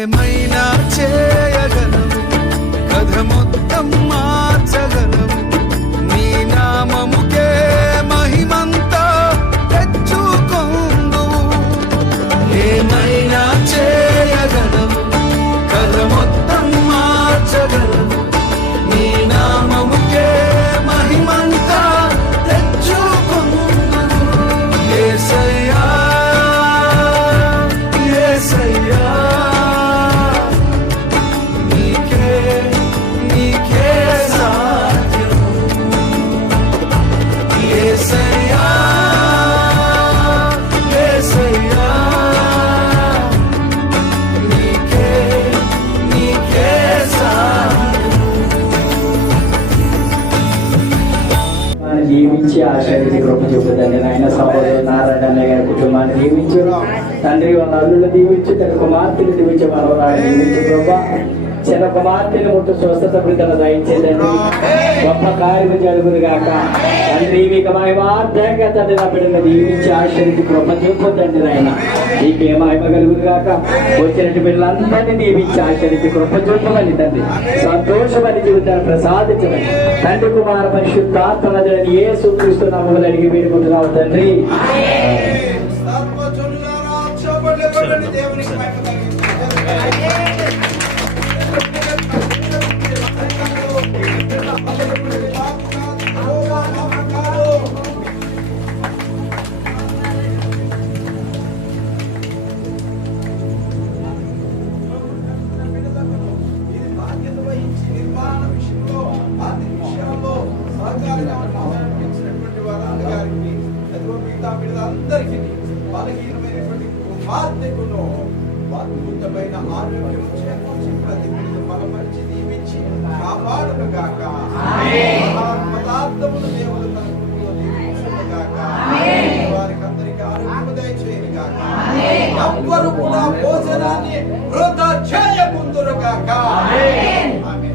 de maíz. దీవించి ఆశీర్వదించి కృప చూపుతండి నాయన సహోదరు నారాయణ అన్నయ్య గారి కుటుంబాన్ని దీవించు. తండ్రి వాళ్ళ అల్లుళ్ళు దీవించు. తన కుమార్తెను దీవించి మనవరాలు దీవించు కృప చిన్న కుమార్తెను ముట్టు స్వస్థత బిడ్డలు దయచేదండి గొప్ప కార్యము జరుగును గాక తండ్రి మీకు మహిమార్థంగా తండ్రి నా బిడ్డను దీవించి ఆశీర్వదించి కృప చూపుతండి నాయన. నీకే మహిమ కలుగును గాక వచ్చినట్టు బిడ్డలందరినీ దీవించి ఆశీర్వదించి కృప చూపమని తండ్రి. సంతోషమని జీవితాన్ని ప్రసాదించమని. తండ్రి కుమార పరిశుద్ధాత్మలని ఏ సూచిస్తూ నమ్మకం అడిగి వేడుకుంటున్నావు తండ్రి. దేవునికి బిడ్డలందరికీ బలహీనమైనటువంటి కుమార్తెకును అద్భుతమైన ఆరోగ్యం చేకూర్చి ప్రతి బిడ్డ బలపరిచి దీవించి కాపాడును గాక పదార్థములు దేవుడు తన కుటుంబంలో దీవించును గాక వారికి అందరికీ ఆరోగ్యం దయచేయను గాక ఎవ్వరు కూడా భోజనాన్ని వృధా చేయకుందురు గాక ఆమె